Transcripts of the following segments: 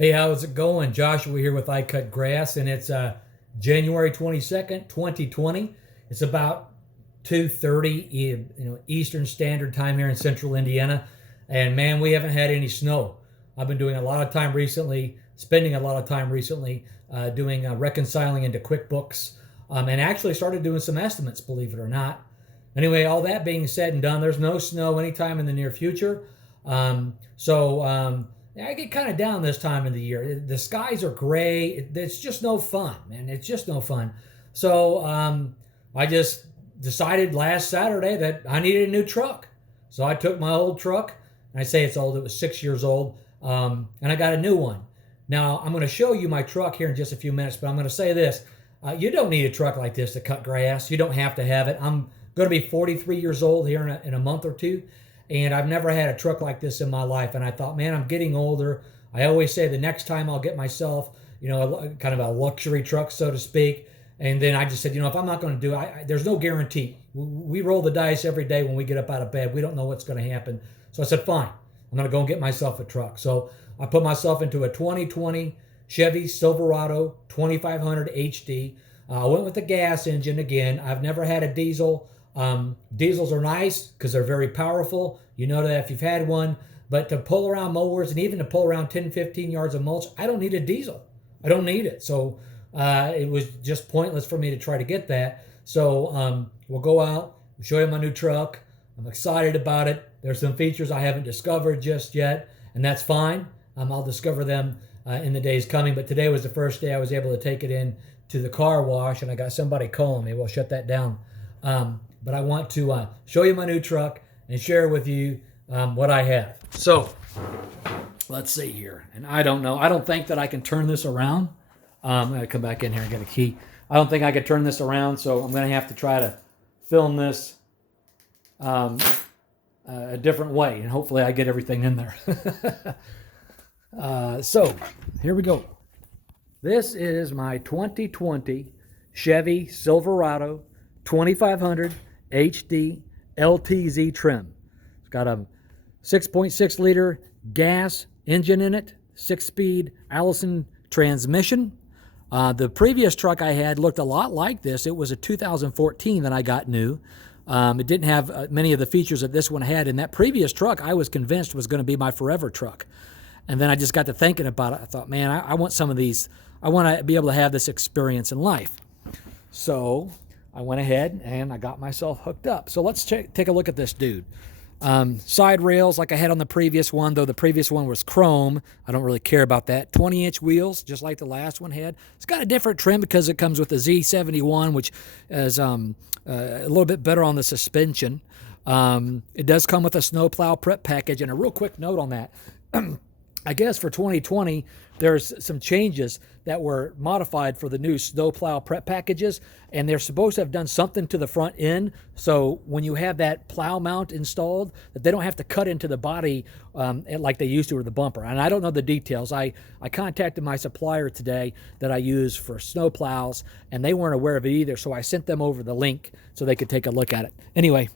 Hey, how's it going? Joshua here with I Cut Grass, and it's January 22nd, 2020. It's about 2:30 Eastern Standard Time here in central Indiana. And man, we haven't had any snow. I've been doing a lot of time recently, spending a lot of time recently doing reconciling into QuickBooks, and actually started doing some estimates, believe it or not. Anyway, all that being said and done, there's no snow anytime in the near future. Yeah, I get kind of down this time of the year. The skies are gray. It's just no fun, man. It's just no fun. I just decided last Saturday that I needed a new truck. So I took my old truck, and I say it's old, it was 6 years old, and I got a new one. Now, I'm going to show you my truck here in just a few minutes, but I'm going to say this. You don't need a truck like this to cut grass. You don't have to have it. I'm going to be 43 years old here in a month or two. And I've never had a truck like this in my life. And I thought, man, I'm getting older. I always say the next time I'll get myself, kind of a luxury truck, so to speak. And then I just said, if I'm not going to do it, there's no guarantee. We roll the dice every day when we get up out of bed. We don't know what's going to happen. So I said, fine, I'm going to go and get myself a truck. So I put myself into a 2020 Chevy Silverado 2500 HD. I went with the gas engine again. I've never had a diesel. Diesels are nice because they're very powerful. You know that if you've had one. But to pull around mowers and even to pull around 10, 15 yards of mulch, I don't need a diesel. I don't need it. So it was just pointless for me to try to get that. So we'll go out, show you my new truck. I'm excited about it. There's some features I haven't discovered just yet, and that's fine. I'll discover them in the days coming. But today was the first day I was able to take it in to the car wash, and I got somebody calling me. We'll shut that down. But I want to show you my new truck and share with you what I have. So let's see here. And I don't know. I don't think that I can turn this around. I'm going to come back in here and get a key. I don't think I can turn this around, so I'm going to have to try to film this a different way, and hopefully I get everything in there. So here we go. This is my 2020 Chevy Silverado 2500 HD LTZ trim. It's got a 6.6 liter gas engine in it, 6-speed Allison transmission. The previous truck I had looked a lot like this. It was a 2014 that I got new. It didn't have many of the features that this one had. And that previous truck I was convinced was going to be my forever truck. And then I just got to thinking about it. I thought, man, I want some of these. I want to be able to have this experience in life. So I went ahead and I got myself hooked up. So let's take a look at this dude. Side rails like I had on the previous one, though the previous one was chrome. I don't really care about that. 20-inch wheels, just like the last one had. It's got a different trim because it comes with the Z71, which is a little bit better on the suspension. It does come with a snowplow prep package. And a real quick note on that. I guess for 2020, there's some changes that were modified for the new snowplow prep packages, and they're supposed to have done something to the front end. So when you have that plow mount installed, that they don't have to cut into the body like they used to with the bumper. And I don't know the details. I contacted my supplier today that I use for snowplows, and they weren't aware of it either. So I sent them over the link so they could take a look at it. Anyway,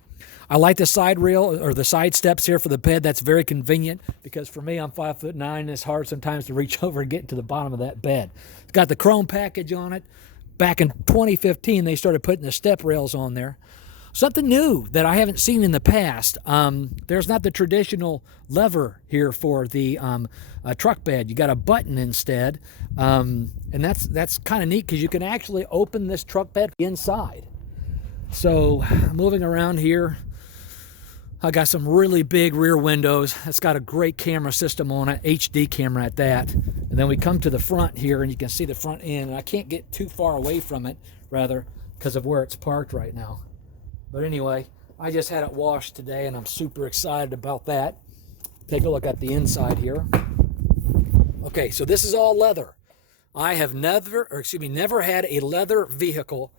I like the side rail or the side steps here for the bed. That's very convenient because for me, I'm 5'9", and it's hard sometimes to reach over and get to the bottom of that bed. It's got the chrome package on it. Back in 2015, they started putting the step rails on there. Something new that I haven't seen in the past. There's not the traditional lever here for the truck bed. You got a button instead, and that's kind of neat because you can actually open this truck bed inside. So moving around here, I got some really big rear windows. It's got a great camera system on it, HD camera at that. And then we come to the front here, and you can see the front end. And I can't get too far away from it, rather, because of where it's parked right now. But anyway, I just had it washed today, and I'm super excited about that. Take a look at the inside here. Okay, so this is all leather. I have never had a leather vehicle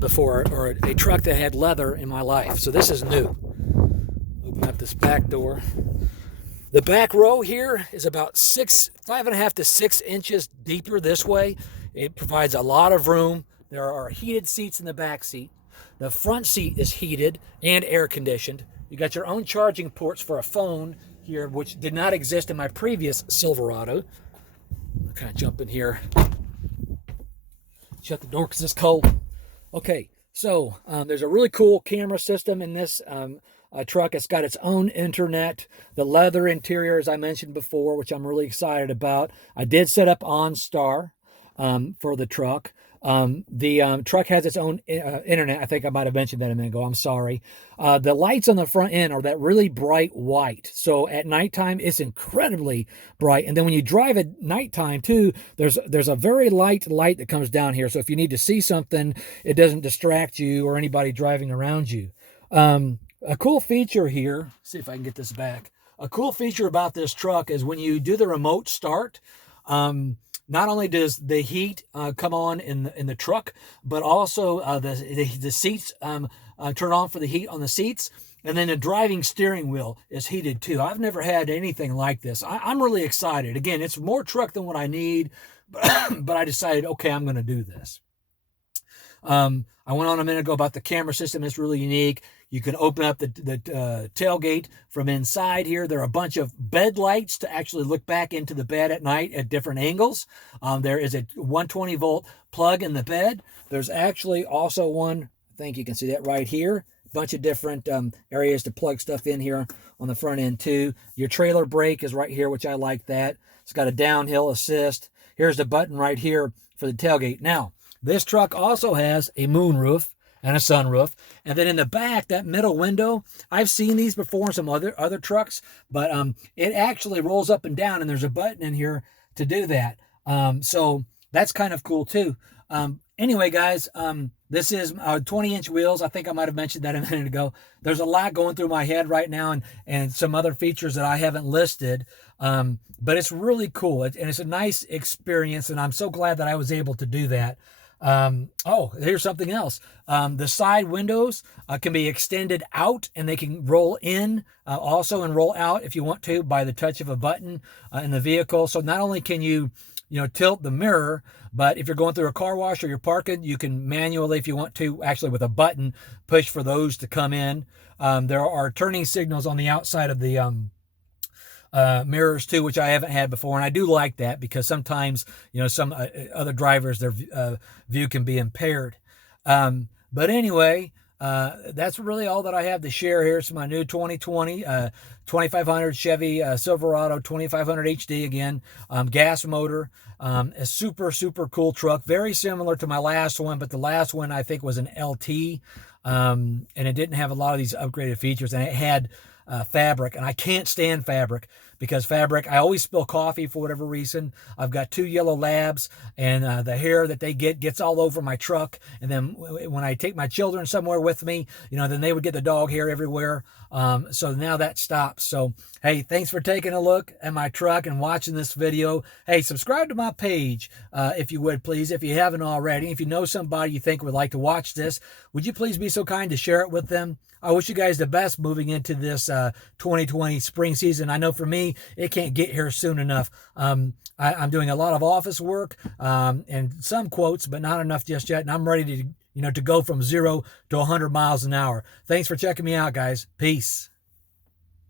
before, or a truck that had leather in my life. So this is new. Open up this back door. The back row here is about 5.5 to 6 inches deeper this way. It provides a lot of room. There are heated seats in the back seat. The front seat is heated and air conditioned. You got your own charging ports for a phone here, which did not exist in my previous Silverado. I'll kind of jump in here. Shut the door because it's cold. Okay, so there's a really cool camera system in this truck. It's got its own internet. The leather interior, as I mentioned before, which I'm really excited about. I did set up OnStar for the truck. The truck has its own internet. I think I might have mentioned that a minute ago. I'm sorry. The lights on the front end are that really bright white. So at nighttime, it's incredibly bright. And then when you drive at nighttime too, there's a very light light that comes down here. So if you need to see something, it doesn't distract you or anybody driving around you. A cool feature here, see if I can get this back. A cool feature about this truck is when you do the remote start, not only does the heat come on in the truck, but also the seats turn on for the heat on the seats. And then the driving steering wheel is heated too. I've never had anything like this. I'm really excited. Again, it's more truck than what I need, but I decided, okay, I'm going to do this. I went on a minute ago about the camera system. It's really unique. You can open up the tailgate from inside here. There are a bunch of bed lights to actually look back into the bed at night at different angles. There is a 120 volt plug in the bed. There's actually also one, I think you can see that right here. A bunch of different areas to plug stuff in here on the front end too. Your trailer brake is right here, which I like that. It's got a downhill assist. Here's the button right here for the tailgate. Now, this truck also has a moonroof and a sunroof. And then in the back, that middle window, I've seen these before in some other trucks, but it actually rolls up and down, and there's a button in here to do that. So that's kind of cool too. Anyway, guys, this is 20-inch wheels. I think I might have mentioned that a minute ago. There's a lot going through my head right now and some other features that I haven't listed. But it's really cool. And it's a nice experience, and I'm so glad that I was able to do that. Oh, here's something else. The side windows can be extended out, and they can roll in also and roll out if you want to by the touch of a button in the vehicle. So not only can you tilt the mirror, but if you're going through a car wash or you're parking, you can manually, if you want to, actually with a button, push for those to come in. There are turning signals on the outside of the mirrors too, which I haven't had before, and I do like that because sometimes some other drivers, their view can be impaired. But anyway, that's really all that I have to share here. It's my new 2020 2500 Chevy Silverado 2500 HD again, gas motor, a super cool truck, very similar to my last one, but the last one I think was an LT, and it didn't have a lot of these upgraded features, and it had fabric, and I can't stand fabric because fabric, I always spill coffee for whatever reason. I've got 2 yellow labs, and the hair that they gets all over my truck, and then when I take my children somewhere with me, then they would get the dog hair everywhere. So now that stops. So hey, thanks for taking a look at my truck and watching this video. Hey, subscribe to my page if you would, please, if you haven't already. If you know somebody you think would like to watch this, would you please be so kind to share it with them? I wish you guys the best moving into this 2020 spring season. I know for me, it can't get here soon enough. I'm doing a lot of office work and some quotes, but not enough just yet. And I'm ready to, to go from 0 to 100 miles an hour. Thanks for checking me out, guys. Peace.